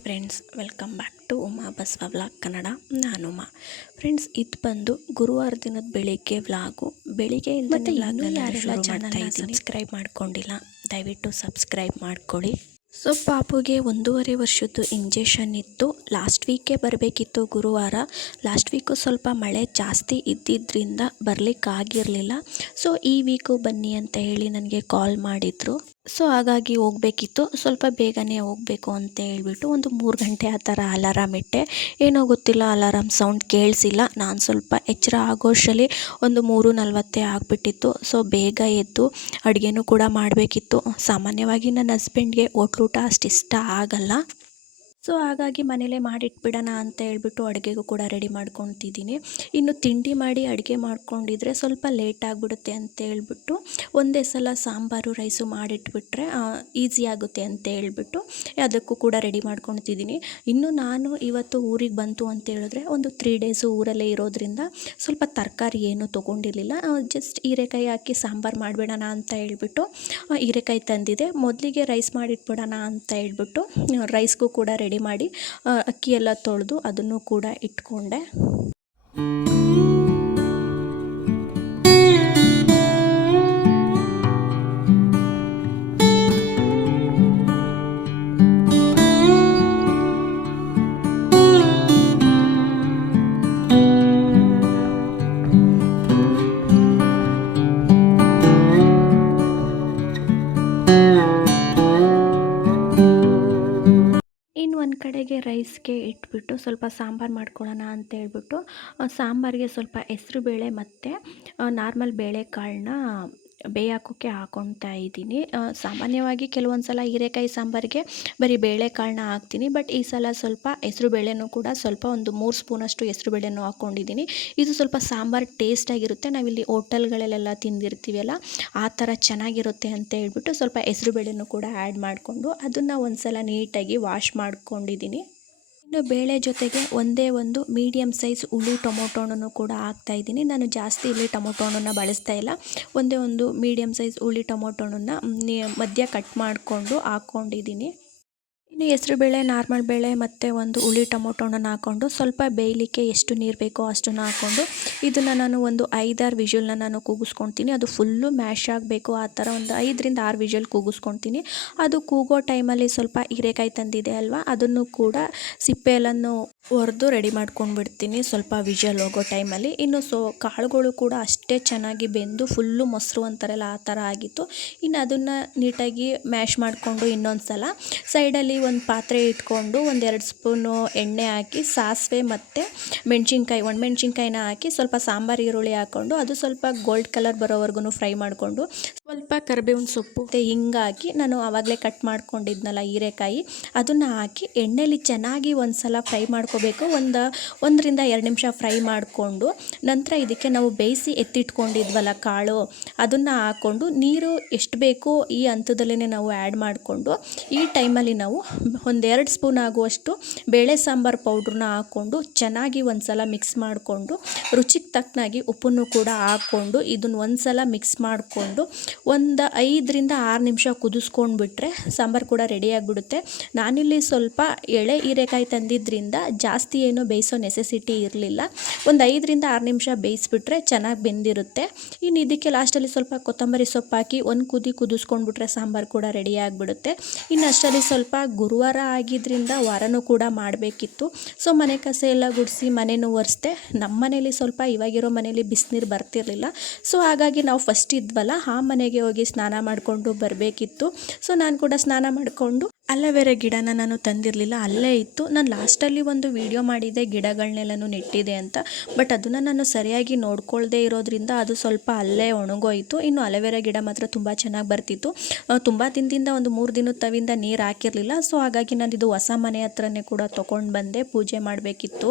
Hi friends welcome back to Uma Basava vlog Kannada. ನಾನು Uma. Friends ಇದು ಬಂದು ಗುರುವಾರ ದಿನದ ಬೆಳಿಗ್ಗೆ ವ್ಲಾಗು ಬೆಳಿಗ್ಗೆಯಿಂದ ಮತ್ತು ಇನ್ನೂ ಯಾರೆಲ್ಲ ಚಾನಲ್ನ ಸಬ್ಸ್ಕ್ರೈಬ್ ಮಾಡ್ಕೊಂಡಿಲ್ಲ ದಯವಿಟ್ಟು ಸಬ್ಸ್ಕ್ರೈಬ್ ಮಾಡ್ಕೊಳ್ಳಿ. ಸೊ ಪಾಪುಗೆ ಒಂದೂವರೆ ವರ್ಷದ್ದು ಇಂಜೆಕ್ಷನ್ ಇತ್ತು. ಲಾಸ್ಟ್ ವೀಕೇ ಬರಬೇಕಿತ್ತು ಗುರುವಾರ. ಲಾಸ್ಟ್ ವೀಕು ಸ್ವಲ್ಪ ಮಳೆ ಜಾಸ್ತಿ ಇದ್ದಿದ್ದರಿಂದ ಬರಲಿಕ್ಕಾಗಿರಲಿಲ್ಲ. ಸೊ ಈ ವೀಕು ಬನ್ನಿ ಅಂತ ಹೇಳಿ ನನಗೆ ಕಾಲ್ ಮಾಡಿದರು. ಸೊ, ಹಾಗಾಗಿ ಹೋಗಬೇಕಿತ್ತು. ಸ್ವಲ್ಪ ಬೇಗನೆ ಹೋಗಬೇಕು ಅಂತ ಹೇಳ್ಬಿಟ್ಟು ಒಂದು ಮೂರು ಗಂಟೆ ಆ ಥರ ಅಲಾರಾಮ್ ಇಟ್ಟೆ. ಏನೋ ಗೊತ್ತಿಲ್ಲ, ಅಲಾರಾಮ್ ಸೌಂಡ್ ಕೇಳಿಸಿಲ್ಲ. ನಾನು ಸ್ವಲ್ಪ ಎಚ್ಚರ ಆಗೋಷ್ಟರಲ್ಲಿ ಒಂದು ಮೂರು ನಲ್ವತ್ತೇ ಆಗಿಬಿಟ್ಟಿತ್ತು. ಸೊ, ಬೇಗ ಎದ್ದು ಅಡುಗೆನೂ ಕೂಡ ಮಾಡಬೇಕಿತ್ತು. ಸಾಮಾನ್ಯವಾಗಿ ನನ್ನ ಹಸ್ಬೆಂಡ್ಗೆ ಹೋಟ್ಲೂಟ ಅಷ್ಟು ಇಷ್ಟ ಆಗಲ್ಲ. ಸೊ ಹಾಗಾಗಿ ಮನೇಲೇ ಮಾಡಿಟ್ಬಿಡೋಣ ಅಂತ ಹೇಳ್ಬಿಟ್ಟು ಅಡುಗೆಗೂ ಕೂಡ ರೆಡಿ ಮಾಡ್ಕೊತಿದ್ದೀನಿ. ಇನ್ನು ತಿಂಡಿ ಮಾಡಿ ಅಡುಗೆ ಮಾಡ್ಕೊಂಡಿದ್ರೆ ಸ್ವಲ್ಪ ಲೇಟ್ ಆಗಿಬಿಡುತ್ತೆ ಅಂತ ಹೇಳ್ಬಿಟ್ಟು ಒಂದೇ ಸಲ ಸಾಂಬಾರು, ರೈಸು ಮಾಡಿಟ್ಬಿಟ್ರೆ ಈಸಿ ಆಗುತ್ತೆ ಅಂತ ಹೇಳ್ಬಿಟ್ಟು ಅದಕ್ಕೂ ಕೂಡ ರೆಡಿ ಮಾಡ್ಕೊತಿದ್ದೀನಿ. ಇನ್ನು ನಾನು ಇವತ್ತು ಊರಿಗೆ ಬಂತು ಅಂತ ಹೇಳಿದ್ರೆ ಒಂದು ತ್ರೀ ಡೇಸು ಊರಲ್ಲೇ ಇರೋದ್ರಿಂದ ಸ್ವಲ್ಪ ತರಕಾರಿ ಏನು ತೊಗೊಂಡಿರಲಿಲ್ಲ. ಜಸ್ಟ್ ಹೀರೆಕಾಯಿ ಹಾಕಿ ಸಾಂಬಾರು ಮಾಡಿಬಿಡೋಣ ಅಂತ ಹೇಳ್ಬಿಟ್ಟು ಹೀರೆಕಾಯಿ ತಂದಿದೆ. ಮೊದಲಿಗೆ ರೈಸ್ ಮಾಡಿಟ್ಬಿಡೋಣ ಅಂತ ಹೇಳ್ಬಿಟ್ಟು ರೈಸ್ಗೂ ಕೂಡ ರೆಡಿ ಮಾಡಿ ಅಕ್ಕಿಯೆಲ್ಲ ತೊಳೆದು ಅದನ್ನು ಕೂಡ ಇಟ್ಕೊಂಡೆ. ಒಂದು ಕಡೆಗೆ ರೈಸ್ಗೆ ಇಟ್ಬಿಟ್ಟು ಸ್ವಲ್ಪ ಸಾಂಬಾರು ಮಾಡ್ಕೊಳ್ಳೋಣ ಅಂತ ಹೇಳ್ಬಿಟ್ಟು ಸಾಂಬಾರಿಗೆ ಸ್ವಲ್ಪ ಹೆಸ್ರುಬೇಳೆ ಮತ್ತು ನಾರ್ಮಲ್ ಬೇಳೆಕಾಳನ್ನ ಬೇಯೋಕ್ಕೆ ಹಾಕೊತಾ ಇದ್ದೀನಿ. ಸಾಮಾನ್ಯವಾಗಿ ಕೆಲವೊಂದು ಸಲ ಹೀರೆಕಾಯಿ ಸಾಂಬಾರಿಗೆ ಬರೀ ಬೇಳೆಕಾಳನ್ನ ಹಾಕ್ತೀನಿ. ಬಟ್ ಈ ಸಲ ಸ್ವಲ್ಪ ಹೆಸರುಬೇಳೆನೂ ಕೂಡ ಸ್ವಲ್ಪ ಒಂದು ಮೂರು ಸ್ಪೂನಷ್ಟು ಹೆಸರುಬೇಳೆನೂ ಹಾಕ್ಕೊಂಡಿದ್ದೀನಿ. ಇದು ಸ್ವಲ್ಪ ಸಾಂಬಾರು ಟೇಸ್ಟಾಗಿರುತ್ತೆ ನಾವಿಲ್ಲಿ ಹೋಟೆಲ್ಗಳಲ್ಲೆಲ್ಲ ತಿಂದಿರ್ತೀವಲ್ಲ, ಆ ಥರ ಚೆನ್ನಾಗಿರುತ್ತೆ ಅಂತ ಹೇಳ್ಬಿಟ್ಟು ಸ್ವಲ್ಪ ಹೆಸರುಬೇಳೆನೂ ಕೂಡ ಆ್ಯಡ್ ಮಾಡಿಕೊಂಡು ಅದನ್ನು ಒಂದು ಸಲ ನೀಟಾಗಿ ವಾಶ್ ಮಾಡ್ಕೊಂಡಿದ್ದೀನಿ. ಇನ್ನು ಬೇಳೆ ಜೊತೆಗೆ ಒಂದೇ ಒಂದು ಮೀಡಿಯಮ್ ಸೈಜ್ ಹುಳಿ ಟೊಮೊಟೊ ಹಣ್ಣನ್ನು ಕೂಡ ಹಾಕ್ತಾ ಇದ್ದೀನಿ. ನಾನು ಜಾಸ್ತಿ ಇಲ್ಲಿ ಟೊಮೊಟೊ ಹಣ್ಣನ್ನು ಬಳಸ್ತಾ ಇಲ್ಲ. ಒಂದೇ ಒಂದು ಮೀಡಿಯಮ್ ಸೈಜ್ ಹುಳಿ ಟೊಮೊಟೊ ಹಣ್ಣನ್ನು ಮಧ್ಯ ಕಟ್ ಮಾಡಿಕೊಂಡು ಹಾಕ್ಕೊಂಡಿದ್ದೀನಿ ಇನ್ನು ಹೆಸರುಬೇಳೆ ನಾರ್ಮಲ್ ಬೇಳೆ ಮತ್ತು ಒಂದು ಹುಳಿ ಟೊಮೊಟೊನ ಹಾಕ್ಕೊಂಡು ಸ್ವಲ್ಪ ಬೇಯಲಿಕ್ಕೆ ಎಷ್ಟು ನೀರು ಬೇಕೋ ಅಷ್ಟನ್ನು ಹಾಕ್ಕೊಂಡು ಇದನ್ನು ನಾನು ಒಂದು ಐದಾರು ವಿಷಲ್ನ ನಾನು ಕೂಗಿಸ್ಕೊಳ್ತೀನಿ. ಅದು ಫುಲ್ಲು ಮ್ಯಾಶ್ ಆಗಬೇಕು. ಆ ಥರ ಒಂದು ಐದರಿಂದ ಆರು ವಿಷಲ್ ಕೂಗಿಸ್ಕೊಳ್ತೀನಿ. ಅದು ಕೂಗೋ ಟೈಮಲ್ಲಿ ಸ್ವಲ್ಪ ಹೀರೆಕಾಯಿ ತಂದಿದೆ ಅಲ್ವಾ? ಅದನ್ನು ಕೂಡ ಸಿಪ್ಪೆ ಎಲ್ಲನೂ ರೆಡಿ ಮಾಡ್ಕೊಂಡ್ಬಿಡ್ತೀನಿ. ಸ್ವಲ್ಪ ವಿಷಲ್ ಹೋಗೋ ಟೈಮಲ್ಲಿ ಇನ್ನು ಸೊ ಕಾಳುಗಳು ಕೂಡ ಅಷ್ಟೇ ಚೆನ್ನಾಗಿ ಬೆಂದು ಫುಲ್ಲು ಮೊಸರು ಅಂತಾರಲ್ಲ ಆ ಥರ ಆಗಿತ್ತು. ಇನ್ನು ಅದನ್ನು ನೀಟಾಗಿ ಮ್ಯಾಶ್ ಮಾಡಿಕೊಂಡು ಇನ್ನೊಂದು ಸಲ ಸೈಡಲ್ಲಿ ಒಂದು ಪಾತ್ರೆ ಇಟ್ಕೊಂಡು ಒಂದೆರಡು ಸ್ಪೂನು ಎಣ್ಣೆ ಹಾಕಿ, ಸಾಸಿವೆ ಮತ್ತು ಮೆಣಸಿನ್ಕಾಯಿ ಒಣಮೆಣ್ಸಿನ್ಕಾಯಿನ ಹಾಕಿ ಸ್ವಲ್ಪ ಸಾಂಬಾರು ಈರುಳ್ಳಿ ಹಾಕ್ಕೊಂಡು ಅದು ಸ್ವಲ್ಪ ಗೋಲ್ಡ್ ಕಲರ್ ಬರೋವರೆಗೂ ಫ್ರೈ ಮಾಡಿಕೊಂಡು ಸ್ವಲ್ಪ ಕರಿಬೇವಿನ ಸೊಪ್ಪು. ಮತ್ತು ಹಿಂಗೆ ಹಾಕಿ ನಾನು ಆವಾಗಲೇ ಕಟ್ ಮಾಡ್ಕೊಂಡಿದ್ನಲ್ಲ ಹೀರೆಕಾಯಿ. ಅದನ್ನು ಹಾಕಿ ಎಣ್ಣೆಲಿ ಚೆನ್ನಾಗಿ ಒಂದು ಸಲ ಫ್ರೈ ಮಾಡ್ಕೋಬೇಕು. ಒಂದು, ಒಂದರಿಂದ ಎರಡು ನಿಮಿಷ ಫ್ರೈ ಮಾಡಿಕೊಂಡು ನಂತರ ಇದಕ್ಕೆ ನಾವು ಬೇಯಿಸಿ ಎತ್ತಿಟ್ಕೊಂಡಿದ್ವಲ್ಲ ಕಾಳು, ಅದನ್ನು ಹಾಕ್ಕೊಂಡು ನೀರು ಎಷ್ಟು ಬೇಕೋ ಈ ಹಂತದಲ್ಲೇ ನಾವು ಆ್ಯಡ್ ಮಾಡಿಕೊಂಡು ಈ ಟೈಮಲ್ಲಿ ನಾವು ಒಂದೆರಡು ಸ್ಪೂನ್ ಆಗುವಷ್ಟು ಬೇಳೆ ಸಾಂಬಾರು ಪೌಡ್ರನ್ನ ಹಾಕ್ಕೊಂಡು ಚೆನ್ನಾಗಿ ಒಂದು ಸಲ ಮಿಕ್ಸ್ ಮಾಡಿಕೊಂಡು ರುಚಿಗೆ ತಕ್ಕನಾಗಿ ಉಪ್ಪನ್ನು ಕೂಡ ಹಾಕ್ಕೊಂಡು ಇದನ್ನು ಒಂದು ಸಲ ಮಿಕ್ಸ್ ಮಾಡಿಕೊಂಡು ಐದರಿಂದ ಆರು ನಿಮಿಷ ಕುದಿಸ್ಕೊಂಡ್ಬಿಟ್ರೆ ಸಾಂಬಾರು ಕೂಡ ರೆಡಿಯಾಗಿಬಿಡುತ್ತೆ ನಾನಿಲ್ಲಿ ಸ್ವಲ್ಪ ಎಳೆ ಹೀರೆಕಾಯಿ ತಂದಿದ್ದರಿಂದ ಜಾಸ್ತಿ ಏನು ಬೇಯಿಸೋ ನೆಸೆಸಿಟಿ ಇರಲಿಲ್ಲ. ಒಂದು ಐದರಿಂದ ಆರು ನಿಮಿಷ ಬೇಯಿಸ್ಬಿಟ್ರೆ ಚೆನ್ನಾಗಿ ಬೆಂದಿರುತ್ತೆ. ಇನ್ನು ಇದಕ್ಕೆ ಲಾಸ್ಟಲ್ಲಿ ಸ್ವಲ್ಪ ಕೊತ್ತಂಬರಿ ಸೊಪ್ಪು ಹಾಕಿ ಒಂದು ಕುದಿ ಕುದಿಸ್ಕೊಂಡ್ಬಿಟ್ರೆ ಸಾಂಬಾರು ಕೂಡ ರೆಡಿಯಾಗಿಬಿಡುತ್ತೆ ಇನ್ನು ಅಷ್ಟರಲ್ಲಿ ಸ್ವಲ್ಪ ಗುರುವಾರ ಆಗಿದ್ದರಿಂದ ವಾರನೂ ಕೂಡ ಮಾಡಬೇಕಿತ್ತು. ಸೊ ಮನೆ ಕಸ ಎಲ್ಲ ಗುಡಿಸಿ ಮನೆನೂ ಒರೆಸ್ದೆ. ನಮ್ಮ ಮನೇಲಿ ಸ್ವಲ್ಪ ಇವಾಗಿರೋ ಮನೇಲಿ ಬಿಸಿನೀರು ಬರ್ತಿರಲಿಲ್ಲ. ಸೊ ಹಾಗಾಗಿ ನಾವು ಫಸ್ಟ್ ಇದ್ವಲ್ಲ, ಆ ಮನೆಗೆ ಹೋಗಿ ಸ್ನಾನ ಮಾಡಿಕೊಂಡು ಬರಬೇಕಿತ್ತು. ಸೊ ನಾನು ಕೂಡ ಸ್ನಾನ ಮಾಡಿಕೊಂಡು ಅಲೋವೆರಾ ಗಿಡನ ನಾನು ತಂದಿರಲಿಲ್ಲ, ಅಲ್ಲೇ ಇತ್ತು. ನಾನು ಲಾಸ್ಟಲ್ಲಿ ಒಂದು ವಿಡಿಯೋ ಮಾಡಿದ್ದೆ ಗಿಡಗಳನ್ನೆಲ್ಲನೂ ನೆಟ್ಟಿದೆ ಅಂತ. ಬಟ್ ಅದನ್ನು ನಾನು ಸರಿಯಾಗಿ ನೋಡ್ಕೊಳ್ಳದೆ ಇರೋದ್ರಿಂದ ಅದು ಸ್ವಲ್ಪ ಅಲ್ಲೇ ಒಣಗೋಯಿತು. ಇನ್ನು ಅಲೋವೆರಾ ಗಿಡ ಮಾತ್ರ ತುಂಬ ಚೆನ್ನಾಗಿ ಬರ್ತಿತ್ತು. ತುಂಬ ದಿನದಿಂದ ಒಂದು ಮೂರು ದಿನದ ತವಿಂದ ನೀರು ಹಾಕಿರಲಿಲ್ಲ. ಸೊ ಹಾಗಾಗಿ ನಾನು ಇದು ಹೊಸ ಮನೆ ಹತ್ರನೇ ಕೂಡ ತೊಗೊಂಡು ಬಂದೆ, ಪೂಜೆ ಮಾಡಬೇಕಿತ್ತು.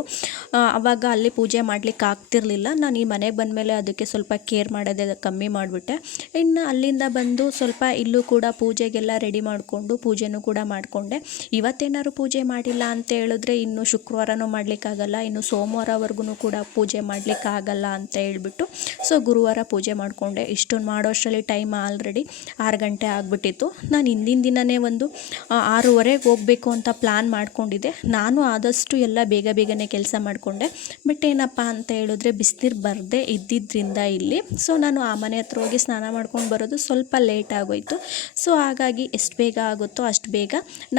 ಆವಾಗ ಅಲ್ಲಿ ಪೂಜೆ ಮಾಡಲಿಕ್ಕೆ ಆಗ್ತಿರ್ಲಿಲ್ಲ. ನಾನು ಈ ಮನೆಗೆ ಬಂದಮೇಲೆ ಅದಕ್ಕೆ ಸ್ವಲ್ಪ ಕೇರ್ ಮಾಡೋದೆ ಕಮ್ಮಿ ಮಾಡಿಬಿಟ್ಟೆ. ಇನ್ನು ಅಲ್ಲಿಂದ ಬಂದು ಸ್ವಲ್ಪ ಇಲ್ಲೂ ಕೂಡ ಪೂಜೆಗೆಲ್ಲ ರೆಡಿ ಮಾಡಿಕೊಂಡು ಪೂಜೆನೂ ಕೂಡ ಮಾಡಿಕೊಂಡೆ. ಇವತ್ತೇನಾದ್ರು ಪೂಜೆ ಮಾಡಿಲ್ಲ ಅಂತ ಹೇಳಿದ್ರೆ ಇನ್ನು ಶುಕ್ರವಾರನೂ ಮಾಡಲಿಕ್ಕಾಗಲ್ಲ, ಇನ್ನು ಸೋಮವಾರವರೆಗೂ ಕೂಡ ಪೂಜೆ ಮಾಡಲಿಕ್ಕಾಗಲ್ಲ ಅಂತ ಹೇಳ್ಬಿಟ್ಟು ಸೊ ಗುರುವಾರ ಪೂಜೆ ಮಾಡಿಕೊಂಡೆ. ಇಷ್ಟೊಂದು ಮಾಡೋಷ್ಟರಲ್ಲಿ ಟೈಮ್ ಆಲ್ರೆಡಿ ಆರು ಗಂಟೆ ಆಗಿಬಿಟ್ಟಿತ್ತು. ನಾನು ಹಿಂದಿನ ದಿನವೇ ಒಂದು ಆರೂವರೆಗೆ ಹೋಗಬೇಕು ಅಂತ ಪ್ಲ್ಯಾನ್ ಮಾಡ್ಕೊಂಡಿದ್ದೆ. ನಾನು ಆದಷ್ಟು ಎಲ್ಲ ಬೇಗ ಬೇಗನೆ ಕೆಲಸ ಮಾಡಿಕೊಂಡೆ. ಬಟ್ ಏನಪ್ಪ ಅಂತ ಹೇಳಿದ್ರೆ ಬಿಸಿನೀರು ಬರದೇ ಇದ್ದಿದ್ದರಿಂದ ಇಲ್ಲಿ. ಸೊ ನಾನು ಆ ಮನೆ ಹತ್ರ ಹೋಗಿ ಸ್ನಾನ ಮಾಡ್ಕೊಂಡು ಬರೋದು ಸ್ವಲ್ಪ ಲೇಟ್ ಆಗೋಯ್ತು. ಸೊ ಹಾಗಾಗಿ ಎಷ್ಟು ಬೇಗ ಆಗುತ್ತೋ ಅಷ್ಟು ಬೇಗ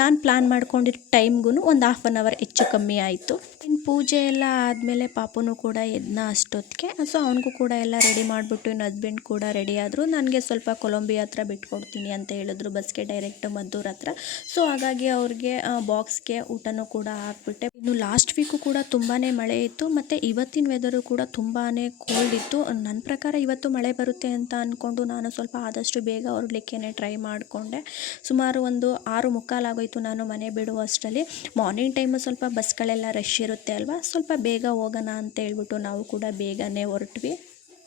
ನಾನು ಪ್ಲ್ಯಾನ್ ಮಾಡ್ಕೊಂಡಿರೋ ಟೈಮ್ಗೂ ಒಂದು ಹಾಫ್ ಆನ್ ಅವರ್ ಹೆಚ್ಚು ಕಮ್ಮಿ ಆಯಿತು. ಇನ್ನು ಪೂಜೆ ಎಲ್ಲ ಆದಮೇಲೆ ಪಾಪನೂ ಕೂಡ ಎದ್ನ ಅಷ್ಟೊತ್ತಿಗೆ ಸೊ ಅವನಿಗೂ ಕೂಡ ಎಲ್ಲ ರೆಡಿ ಮಾಡಿಬಿಟ್ಟು ಇನ್ನು ಹಸ್ಬೆಂಡ್ ಕೂಡ ರೆಡಿ ಆದರು. ನನಗೆ ಸ್ವಲ್ಪ ಕೊಲಂಬಿ ಹತ್ರ ಬಿಟ್ಕೊಡ್ತೀನಿ ಅಂತ ಹೇಳಿದ್ರು ಬಸ್ಗೆ ಡೈರೆಕ್ಟ್ ಮದ್ದೂರ್ ಹತ್ರ. ಸೊ ಹಾಗಾಗಿ ಅವ್ರಿಗೆ ಬಾಕ್ಸ್ಗೆ ಊಟನೂ ಕೂಡ ಹಾಕ್ಬಿಟ್ಟೆ. ಇನ್ನು ಲಾಸ್ಟ್ ವೀಕು ಕೂಡ ತುಂಬಾ ಮಳೆ ಇತ್ತು, ಮತ್ತು ಇವತ್ತಿನ ವೆದರು ಕೂಡ ತುಂಬಾ ಕೋಲ್ಡ್ ಇತ್ತು. ನನ್ನ ಪ್ರಕಾರ ಇವತ್ತು ಮಳೆ ಬರುತ್ತೆ ಅಂತ ಅಂದ್ಕೊಂಡು ನಾನು ಸ್ವಲ್ಪ ಆದಷ್ಟು ಬೇಗ ಹೊರಡ್ಲಿಕ್ಕೆ ಟ್ರೈ ಮಾಡಿಕೊಂಡೆ. ಸುಮಾರು ಒಂದು ಆರು ಮುಕ್ಕಾಲಾಗೋಯ್ತು ನಾನು ಮನೆ ಬಿಡುವಷ್ಟರಲ್ಲಿ ಮಾರ್ನಿಂಗ್ ಟೈಮು ಸ್ವಲ್ಪ ಬಸ್ಗಳೆಲ್ಲ ರಶ್ ಇರುತ್ತೆ ಅಲ್ವಾ? ಸ್ವಲ್ಪ ಬೇಗ ಹೋಗೋಣ ಅಂತ ಹೇಳ್ಬಿಟ್ಟು ನಾವು ಕೂಡ ಬೇಗನೆ ಹೊರಟ್ವಿ.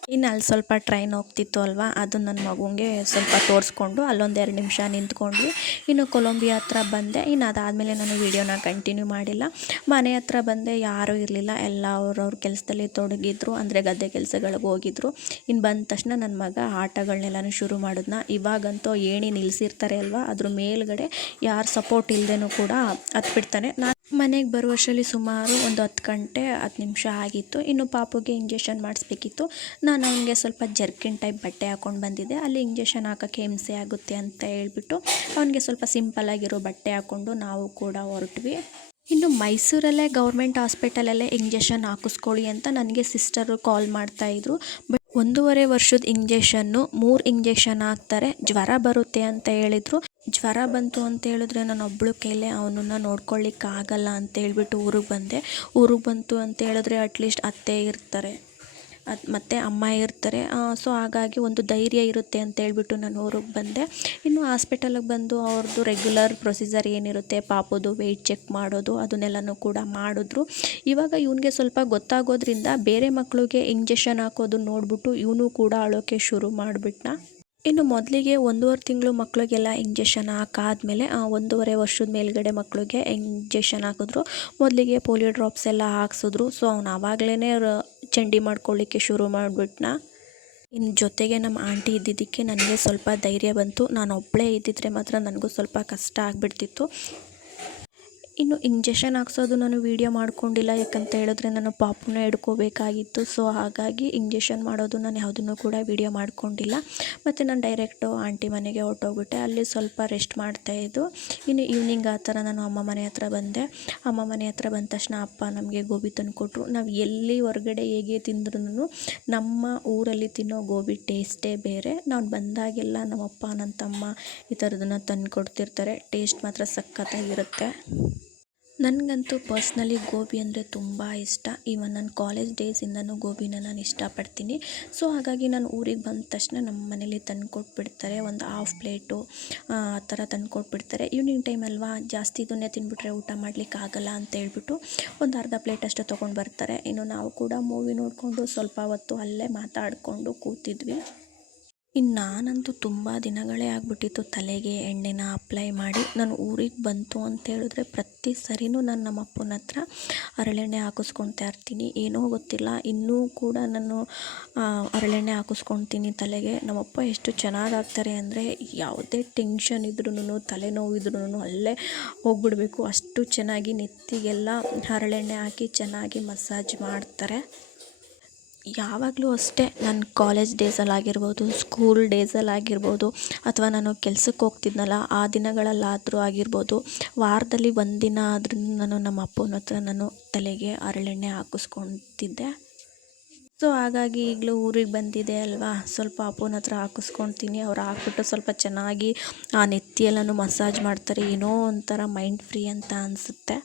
ಇನ್ನು ಅಲ್ಲಿ ಸ್ವಲ್ಪ ಟ್ರೈನ್ ಹೋಗ್ತಿತ್ತು ಅಲ್ವಾ? ಅದು ನನ್ನ ಮಗುಗೆ ಸ್ವಲ್ಪ ತೋರಿಸ್ಕೊಂಡು ಅಲ್ಲೊಂದು ಎರಡು ನಿಮಿಷ ನಿಂತ್ಕೊಂಡ್ವಿ. ಇನ್ನು ಕೊಲಂಬಿಯಾ ಹತ್ರ ಬಂದೆ. ಇನ್ನು ಅದಾದಮೇಲೆ ನಾನು ವೀಡಿಯೋನ ಕಂಟಿನ್ಯೂ ಮಾಡಿಲ್ಲ. ಮನೆ ಹತ್ರ ಬಂದೆ. ಯಾರೂ ಇರಲಿಲ್ಲ. ಎಲ್ಲ ಅವ್ರವ್ರ ಕೆಲಸದಲ್ಲಿ ತೊಡಗಿದ್ರು. ಅಂದರೆ ಗದ್ದೆ ಕೆಲಸಗಳಿಗೆ ಹೋಗಿದ್ರು. ಇನ್ನು ಬಂದ ತಕ್ಷಣ ನನ್ನ ಮಗ ಆಟಗಳನ್ನೆಲ್ಲನೂ ಶುರು ಮಾಡಿದ್ನ. ಇವಾಗಂತೂ ಏಣಿ ನಿಲ್ಲಿಸಿರ್ತಾರೆ ಅಲ್ವಾ? ಅದ್ರ ಮೇಲ್ಗಡೆ ಯಾರು ಸಪೋರ್ಟ್ ಇಲ್ಲದೇನೂ ಕೂಡ ಹತ್ಬಿಡ್ತಾನೆ. ನಾನು ಮನೆಗೆ ಬರುವಷ್ಟರಲ್ಲಿ ಸುಮಾರು ಒಂದು ಹತ್ತು ಗಂಟೆ, ಹತ್ತು ನಿಮಿಷ ಆಗಿತ್ತು. ಇನ್ನು ಪಾಪುಗೆ ಇಂಜೆಕ್ಷನ್ ಮಾಡಿಸ್ಬೇಕಿತ್ತು. ನಾನು ಅವನಿಗೆ ಸ್ವಲ್ಪ ಜರ್ಕಿನ್ ಟೈಪ್ ಬಟ್ಟೆ ಹಾಕ್ಕೊಂಡು ಬಂದಿದ್ದೆ. ಅಲ್ಲಿ ಇಂಜೆಕ್ಷನ್ ಹಾಕೋಕ್ಕೆ ಹಿಂಸೆ ಆಗುತ್ತೆ ಅಂತ ಹೇಳ್ಬಿಟ್ಟು ಅವನಿಗೆ ಸ್ವಲ್ಪ ಸಿಂಪಲ್ ಆಗಿರೋ ಬಟ್ಟೆ ಹಾಕ್ಕೊಂಡು ನಾವು ಕೂಡ ಹೊರಟ್ವಿ. ಇನ್ನು ಮೈಸೂರಲ್ಲೇ ಗೌರ್ಮೆಂಟ್ ಹಾಸ್ಪಿಟಲಲ್ಲೇ ಇಂಜೆಕ್ಷನ್ ಹಾಕಿಸ್ಕೊಳ್ಳಿ ಅಂತ ನನಗೆ ಸಿಸ್ಟರು ಕಾಲ್ ಮಾಡ್ತಾಯಿದ್ರು ಬಟ್ ಒಂದೂವರೆ ವರ್ಷದ ಇಂಜೆಕ್ಷನ್ನು ಮೂರು ಇಂಜೆಕ್ಷನ್ ಹಾಕ್ತಾರೆ. ಜ್ವರ ಬರುತ್ತೆ ಅಂತ ಹೇಳಿದರು. ಜ್ವರ ಬಂತು ಅಂತ ಹೇಳಿದ್ರೆ ನಾನು ಒಬ್ಬಳ ಕೈಲೇ ಅವನನ್ನು ನೋಡ್ಕೊಳ್ಳಿಕ್ಕೆ ಆಗಲ್ಲ ಅಂತ ಹೇಳ್ಬಿಟ್ಟು ಊರಿಗೆ ಬಂದೆ. ಊರಿಗೆ ಬಂತು ಅಂತ ಹೇಳಿದ್ರೆ ಅಟ್ಲೀಸ್ಟ್ ಅತ್ತೆ ಇರ್ತಾರೆ. ಅದು ಮತ್ತು ಅಮ್ಮ ಇರ್ತಾರೆ. ಸೊ ಹಾಗಾಗಿ ಒಂದು ಧೈರ್ಯ ಇರುತ್ತೆ ಅಂತ ಹೇಳ್ಬಿಟ್ಟು ನಾನು ಊರಿಗೆ ಬಂದೆ. ಇನ್ನು ಹಾಸ್ಪಿಟಲಿಗೆ ಬಂದು ಅವ್ರದ್ದು ರೆಗ್ಯುಲರ್ ಪ್ರೊಸೀಜರ್ ಏನಿರುತ್ತೆ, ಪಾಪದು ವೆಯ್ಟ್ ಚೆಕ್ ಮಾಡೋದು, ಅದನ್ನೆಲ್ಲನೂ ಕೂಡ ಮಾಡಿದ್ರು. ಇವಾಗ ಇವನಿಗೆ ಸ್ವಲ್ಪ ಗೊತ್ತಾಗೋದ್ರಿಂದ ಬೇರೆ ಮಕ್ಕಳಿಗೆ ಇಂಜೆಕ್ಷನ್ ಹಾಕೋದು ನೋಡಿಬಿಟ್ಟು ಇವನು ಕೂಡ ಅಳೋಕೆ ಶುರು ಮಾಡಿಬಿಟ್ನ? ಇನ್ನು ಮೊದಲಿಗೆ ಒಂದೂವರೆ ತಿಂಗಳು ಮಕ್ಕಳಿಗೆಲ್ಲ ಇಂಜೆಕ್ಷನ್ ಹಾಕಾದ್ಮೇಲೆ ಒಂದೂವರೆ ವರ್ಷದ ಮೇಲ್ಗಡೆ ಮಕ್ಕಳಿಗೆ ಇಂಜೆಕ್ಷನ್ ಹಾಕಿದ್ರು. ಮೊದಲಿಗೆ ಪೋಲಿಯೋ ಡ್ರಾಪ್ಸ್ ಎಲ್ಲ ಹಾಕ್ಸಿದ್ರು. ಸೊ, ಅವ್ನು ಆವಾಗಲೇ ಚಂಡಿ ಮಾಡ್ಕೊಳ್ಳಿಕ್ಕೆ ಶುರು ಮಾಡಿಬಿಟ್ನ? ಇನ್ನು ಜೊತೆಗೆ ನಮ್ಮ ಆಂಟಿ ಇದ್ದಿದ್ದಕ್ಕೆ ನನಗೆ ಸ್ವಲ್ಪ ಧೈರ್ಯ ಬಂತು. ನಾನು ಒಬ್ಬಳೇ ಇದ್ದಿದ್ರೆ ಮಾತ್ರ ನನಗೂ ಸ್ವಲ್ಪ ಕಷ್ಟ ಆಗಿಬಿಡ್ತಿತ್ತು. ಇನ್ನು ಇಂಜೆಕ್ಷನ್ ಹಾಕ್ಸೋದು ನಾನು ವೀಡಿಯೋ ಮಾಡ್ಕೊಂಡಿಲ್ಲ, ಯಾಕಂತ ಹೇಳಿದ್ರೆ ನಾನು ಪಾಪುನ ಹಿಡ್ಕೋಬೇಕಾಗಿತ್ತು. ಸೊ ಹಾಗಾಗಿ ಇಂಜೆಕ್ಷನ್ ಮಾಡೋದು ನಾನು ಯಾವುದನ್ನು ಕೂಡ ವೀಡಿಯೋ ಮಾಡ್ಕೊಂಡಿಲ್ಲ. ಮತ್ತು ನಾನು ಡೈರೆಕ್ಟು ಆಂಟಿ ಮನೆಗೆ ಹೊರ್ಟೋಗ್ಬಿಟ್ಟೆ. ಅಲ್ಲಿ ಸ್ವಲ್ಪ ರೆಸ್ಟ್ ಮಾಡ್ತಾಯಿದ್ದು ಇನ್ನು ಈವ್ನಿಂಗ್ ಆ ಥರ ನಾನು ಅಮ್ಮ ಮನೆ ಹತ್ರ ಬಂದೆ. ಅಮ್ಮ ಮನೆ ಹತ್ರ ಬಂದ ತಕ್ಷಣ ಅಪ್ಪ ನಮಗೆ ಗೋಬಿ ತಂದುಕೊಟ್ರು. ನಾವು ಎಲ್ಲಿ ಹೊರಗಡೆ ಹೇಗೆ ತಿಂದ್ರೂ ನಮ್ಮ ಊರಲ್ಲಿ ತಿನ್ನೋ ಗೋಬಿ ಟೇಸ್ಟೇ ಬೇರೆ. ನಾನು ಬಂದಾಗೆಲ್ಲ ನಮ್ಮಪ್ಪ ನನ್ನ ತಮ್ಮ ಈ ಥರದನ್ನು ತಂದು ಕೊಡ್ತಿರ್ತಾರೆ ಟೇಸ್ಟ್ ಮಾತ್ರ ಸಖತ್ತಾಗಿರುತ್ತೆ. ನನಗಂತೂ ಪರ್ಸ್ನಲಿ ಗೋಬಿ ಅಂದರೆ ತುಂಬ ಇಷ್ಟ. ಈವನ್ ನನ್ನ ಕಾಲೇಜ್ ಡೇಸಿಂದನೂ ಗೋಬಿನ ನಾನು ಇಷ್ಟಪಡ್ತೀನಿ. ಸೊ ಹಾಗಾಗಿ ನಾನು ಊರಿಗೆ ಬಂದ ತಕ್ಷಣ ನಮ್ಮ ಮನೇಲಿ ತಂದು ಕೊಟ್ಬಿಡ್ತಾರೆ ಒಂದು ಹಾಫ್ ಪ್ಲೇಟು ಆ ಥರ ತಂದು ಕೊಟ್ಬಿಡ್ತಾರೆ ಈವ್ನಿಂಗ್ ಟೈಮ್ ಅಲ್ವಾ, ಜಾಸ್ತಿ ಇದನ್ನೇ ತಿಂದ್ಬಿಟ್ರೆ ಊಟ ಮಾಡಲಿಕ್ಕೆ ಆಗಲ್ಲ ಅಂತ ಹೇಳ್ಬಿಟ್ಟು ಒಂದು ಅರ್ಧ ಪ್ಲೇಟ್ ಅಷ್ಟು ತೊಗೊಂಡು ಬರ್ತಾರೆ. ಇನ್ನು ನಾವು ಕೂಡ ಮೂವಿ ನೋಡಿಕೊಂಡು ಸ್ವಲ್ಪ ಹೊತ್ತು ಅಲ್ಲೇ ಮಾತಾಡಿಕೊಂಡು ಕೂತಿದ್ವಿ. ಇನ್ನು ನಾನಂತೂ ತುಂಬ ದಿನಗಳೇ ಆಗಿಬಿಟ್ಟಿತ್ತು ತಲೆಗೆ, ಎಣ್ಣೆನ ಅಪ್ಲೈ ಮಾಡಿ. ನಾನು ಊರಿಗೆ ಬಂತು ಅಂತ ಹೇಳಿದ್ರೆ ಪ್ರತಿ ಸರಿನೂ ನಾನು ನಮ್ಮ ಅಪ್ಪನ ಹತ್ರ ಹರಳೆಣ್ಣೆ ಹಾಕಿಸ್ಕೊಳ್ತಾ ಇರ್ತೀನಿ. ಏನೋ ಗೊತ್ತಿಲ್ಲ, ಇನ್ನೂ ಕೂಡ ನಾನು ಹರಳೆಣ್ಣೆ ಹಾಕಿಸ್ಕೊತೀನಿ ತಲೆಗೆ. ನಮ್ಮಪ್ಪ ಎಷ್ಟು ಚೆನ್ನಾಗಿ ಹಾಕ್ತಾರೆ ಅಂದರೆ ಯಾವುದೇ ಟೆನ್ಷನ್ ಇದ್ರೂ ತಲೆನೋವು ಇದ್ರೂ ಅಲ್ಲೇ ಹೋಗ್ಬಿಡಬೇಕು. ಅಷ್ಟು ಚೆನ್ನಾಗಿ ನೆತ್ತಿಗೆಲ್ಲ ಹರಳೆಣ್ಣೆ ಹಾಕಿ ಚೆನ್ನಾಗಿ ಮಸಾಜ್ ಮಾಡ್ತಾರೆ. ಯಾವಾಗಲೂ ಅಷ್ಟೇ ನನ್ನ ಕಾಲೇಜ್ ಡೇಸಲ್ಲಾಗಿರ್ಬೋದು, ಸ್ಕೂಲ್ ಡೇಸಲ್ಲಾಗಿರ್ಬೋದು ಅಥವಾ ನಾನು ಕೆಲ್ಸಕ್ಕೆ ಹೋಗ್ತಿದ್ನಲ್ಲ, ಆ ದಿನಗಳಲ್ಲಾದರೂ ಆಗಿರ್ಬೋದು, ವಾರದಲ್ಲಿ ಒಂದಿನ ಆದ್ರೂ ನಾನು ನಮ್ಮ ಅಪ್ಪನ ಹತ್ರ ನಾನು ತಲೆಗೆ ಹರಳೆಣ್ಣೆ ಹಾಕಿಸ್ಕೊತಿದ್ದೆ. ಸೊ ಹಾಗಾಗಿ ಈಗಲೂ ಊರಿಗೆ ಬಂದಿದೆ ಅಲ್ವಾ, ಸ್ವಲ್ಪ ಅಪ್ಪನ ಹತ್ರ ಹಾಕಿಸ್ಕೊಳ್ತೀನಿ ಅವ್ರು ಹಾಕ್ಬಿಟ್ಟು ಸ್ವಲ್ಪ ಚೆನ್ನಾಗಿ ಆ ನೆತ್ತಿಯೆಲ್ಲನೂ ಮಸಾಜ್ ಮಾಡ್ತಾರೆ, ಏನೋ ಒಂಥರ ಮೈಂಡ್ ಫ್ರೀ ಅಂತ ಅನಿಸುತ್ತೆ.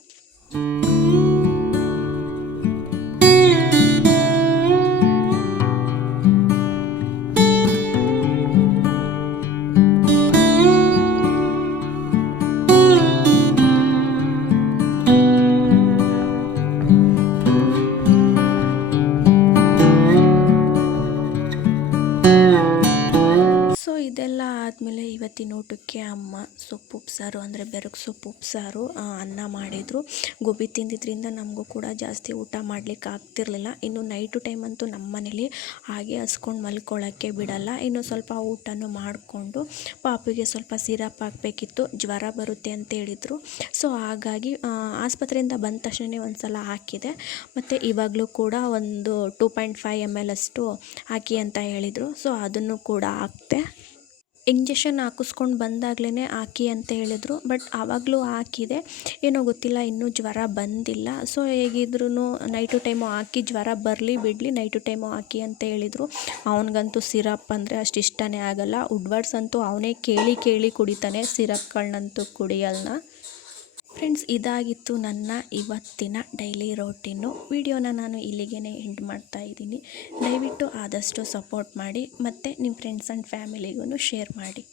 ಇದೆಲ್ಲ ಆದಮೇಲೆ ಇವತ್ತಿನ ಊಟಕ್ಕೆ ಅಮ್ಮ ಸೊಪ್ಪು ಉಪ್ಸಾರು, ಅಂದರೆ ಬೆರಗು ಸೊಪ್ಪು ಉಪ್ಸಾರು ಅನ್ನ ಮಾಡಿದರು. ಗೋಬಿ ತಿಂದಿದ್ದರಿಂದ ನಮಗೂ ಕೂಡ ಜಾಸ್ತಿ ಊಟ ಮಾಡಲಿಕ್ಕೆ ಆಗ್ತಿರಲಿಲ್ಲ. ಇನ್ನು ನೈಟು ಟೈಮ್ ಅಂತೂ ನಮ್ಮ ಮನೇಲಿ ಹಾಗೆ ಹಸ್ಕೊಂಡು ಮಲ್ಕೊಳ್ಳೋಕ್ಕೆ ಬಿಡಲ್ಲ. ಇನ್ನು ಸ್ವಲ್ಪ ಊಟನೂ ಮಾಡಿಕೊಂಡು ಪಾಪಿಗೆ ಸ್ವಲ್ಪ ಸಿರಪ್ ಹಾಕಬೇಕಿತ್ತು. ಜ್ವರ ಬರುತ್ತೆ ಅಂತ ಹೇಳಿದರು. ಸೊ ಹಾಗಾಗಿ ಆಸ್ಪತ್ರೆಯಿಂದ ಬಂದ ತಕ್ಷಣವೇ ಒಂದು ಸಲ ಹಾಕಿದೆ. ಮತ್ತು ಇವಾಗಲೂ ಕೂಡ ಒಂದು two point five M L ಅಷ್ಟು ಹಾಕಿ ಅಂತ ಹೇಳಿದರು. ಸೊ ಅದನ್ನು ಕೂಡ ಹಾಕ್ತೆ. ಇಂಜೆಕ್ಷನ್ ಹಾಕಿಸ್ಕೊಂಡು ಬಂದಾಗಲೇ ಹಾಕಿ ಅಂತ ಹೇಳಿದ್ರು. ಬಟ್ ಆವಾಗಲೂ ಹಾಕಿದೆ. ಏನೋ ಗೊತ್ತಿಲ್ಲ, ಇನ್ನೂ ಜ್ವರ ಬಂದಿಲ್ಲ. ಸೊ ಹೇಗಿದ್ರೂ ನೈಟು ಟೈಮು ಹಾಕಿ ಜ್ವರ ಬರಲಿ ಬಿಡಲಿ ನೈಟು ಟೈಮು ಹಾಕಿ ಅಂತ ಹೇಳಿದರು. ಅವನಿಗಂತೂ ಸಿರಪ್ ಅಂದರೆ ಅಷ್ಟು ಇಷ್ಟನೇ ಆಗಲ್ಲ. ಉಡ್ವರ್ಡ್ಸ್ ಅಂತೂ ಅವನೇ ಕೇಳಿ ಕೇಳಿ ಕುಡಿತಾನೆ ಸಿರಪ್ಗಳನ್ನಂತೂ ಕುಡಿಯಲ್ಲ ಫ್ರೆಂಡ್ಸ್, ಇದಾಗಿತ್ತು ನನ್ನ ಇವತ್ತಿನ ಡೈಲಿ ರೋಟೀನು. ವಿಡಿಯೋನ ನಾನು ಇಲ್ಲಿಗೆ ಎಂಡ್ ಮಾಡ್ತಾ ಇದ್ದೀನಿ. ದಯವಿಟ್ಟು ಆದಷ್ಟು ಸಪೋರ್ಟ್ ಮಾಡಿ, ಮತ್ತು ನಿಮ್ಮ ಫ್ರೆಂಡ್ಸ್ ಆ್ಯಂಡ್ ಫ್ಯಾಮಿಲಿಗೂ ಶೇರ್ ಮಾಡಿ.